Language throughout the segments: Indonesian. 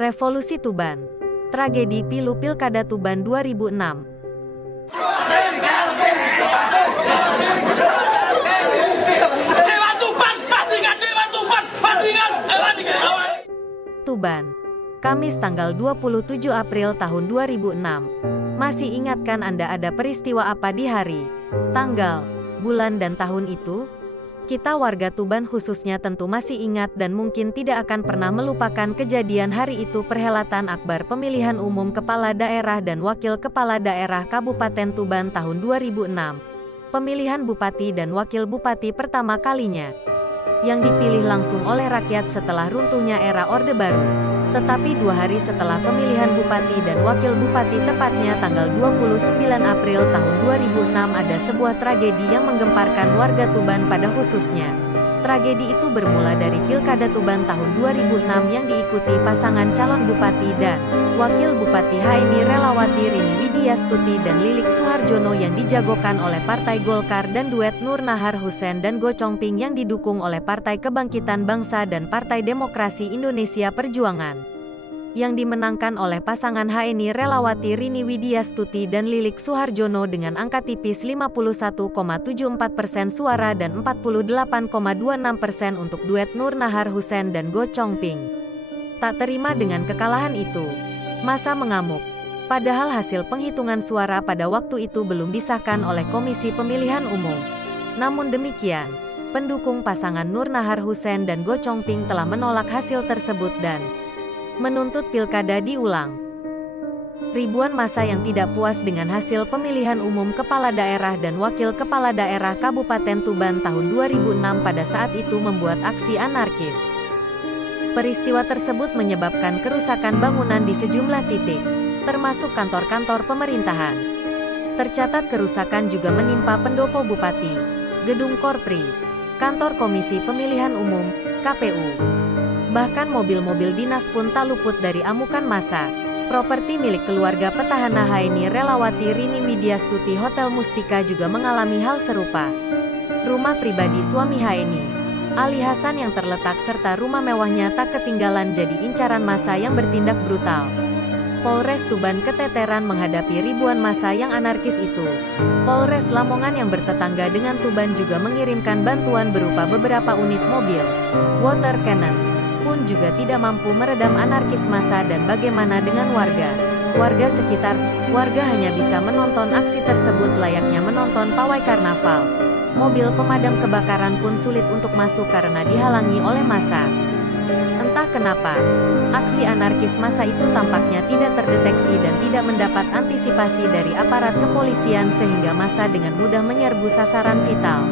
Revolusi Tuban. Tragedi pilu Pilkada Tuban 2006. Tuban, Kamis tanggal 27 April tahun 2006. Masih ingatkah Anda ada peristiwa apa di hari, tanggal, bulan dan tahun itu? Kita warga Tuban khususnya tentu masih ingat dan mungkin tidak akan pernah melupakan kejadian hari itu, perhelatan akbar pemilihan umum kepala daerah dan wakil kepala daerah Kabupaten Tuban tahun 2006. Pemilihan bupati dan wakil bupati pertama kalinya, yang dipilih langsung oleh rakyat setelah runtuhnya era Orde Baru. Tetapi 2 hari setelah pemilihan bupati dan wakil bupati, tepatnya tanggal 29 April tahun 2006, ada sebuah tragedi yang menggemparkan warga Tuban pada khususnya. Tragedi itu bermula dari Pilkada Tuban tahun 2006 yang diikuti pasangan calon bupati dan wakil bupati Haini Relawati Rini Widyastuti dan Lilik Suharjono yang dijagokan oleh Partai Golkar, dan duet Nur Nahar Hussein dan Go Chongping yang didukung oleh Partai Kebangkitan Bangsa dan Partai Demokrasi Indonesia Perjuangan, yang dimenangkan oleh pasangan Haini Relawati Rini Widyastuti dan Lilik Suharjono dengan angka tipis 51,74% suara dan 48,26% untuk duet Nur Nahar Hussein dan Go Chongping. Tak terima dengan kekalahan itu, massa mengamuk. Padahal hasil penghitungan suara pada waktu itu belum disahkan oleh Komisi Pemilihan Umum. Namun demikian, pendukung pasangan Nur Nahar Hussein dan Go Chongping telah menolak hasil tersebut dan menuntut pilkada diulang. Ribuan massa yang tidak puas dengan hasil pemilihan umum kepala daerah dan wakil kepala daerah Kabupaten Tuban tahun 2006 pada saat itu membuat aksi anarkis. Peristiwa tersebut menyebabkan kerusakan bangunan di sejumlah titik, termasuk kantor-kantor pemerintahan. Tercatat kerusakan juga menimpa pendopo bupati, gedung Korpri, kantor Komisi Pemilihan Umum, KPU. Bahkan mobil-mobil dinas pun tak luput dari amukan massa. Properti milik keluarga petahana Haini Relawati Rini Widyastuti, Hotel Mustika, juga mengalami hal serupa. Rumah pribadi suami Haini, Ali Hasan, yang terletak serta rumah mewahnya tak ketinggalan jadi incaran massa yang bertindak brutal. Polres Tuban keteteran menghadapi ribuan massa yang anarkis itu. Polres Lamongan yang bertetangga dengan Tuban juga mengirimkan bantuan berupa beberapa unit mobil water cannon, pun juga tidak mampu meredam anarkis massa. Dan bagaimana dengan warga? Warga sekitar, warga hanya bisa menonton aksi tersebut layaknya menonton pawai karnaval. Mobil pemadam kebakaran pun sulit untuk masuk karena dihalangi oleh massa. Entah kenapa, aksi anarkis massa itu tampaknya tidak terdeteksi dan tidak mendapat antisipasi dari aparat kepolisian sehingga massa dengan mudah menyerbu sasaran vital.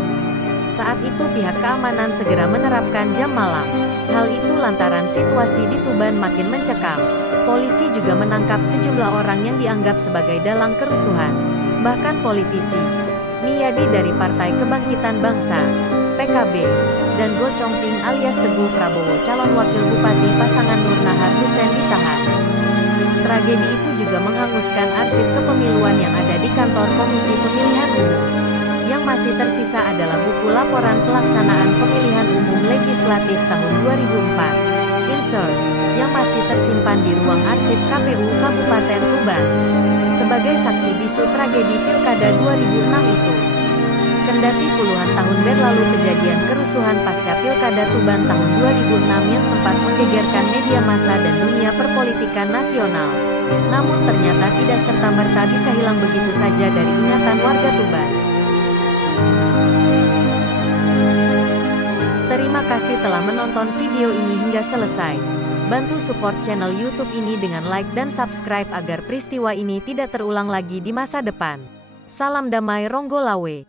Saat itu pihak keamanan segera menerapkan jam malam. Hal itu lantaran situasi di Tuban makin mencekam. Polisi juga menangkap sejumlah orang yang dianggap sebagai dalang kerusuhan. Bahkan politisi Niyadi dari Partai Kebangkitan Bangsa, PKB, dan Go Chongping alias Teguh Prabowo, calon wakil bupati pasangan Nur Nahar Hussein, ditahan. Tragedi itu juga menghanguskan arsip kepemiluan yang ada di kantor Komisi Pemilihan Umum. Yang masih tersisa adalah buku laporan pelaksanaan pemilihan umum legislatif tahun 2004, insert, yang masih tersimpan di ruang arsip KPU Kabupaten Tuban, sebagai saksi bisu tragedi Pilkada 2006 itu. Kendati puluhan tahun berlalu, kejadian kerusuhan pasca Pilkada Tuban tahun 2006 yang sempat menggegerkan media massa dan dunia perpolitikan nasional, namun ternyata tidak serta-merta bisa hilang begitu saja dari ingatan warga Tuban. Terima kasih telah menonton video ini hingga selesai. Bantu support channel YouTube ini dengan like dan subscribe agar peristiwa ini tidak terulang lagi di masa depan. Salam damai Ronggolawe.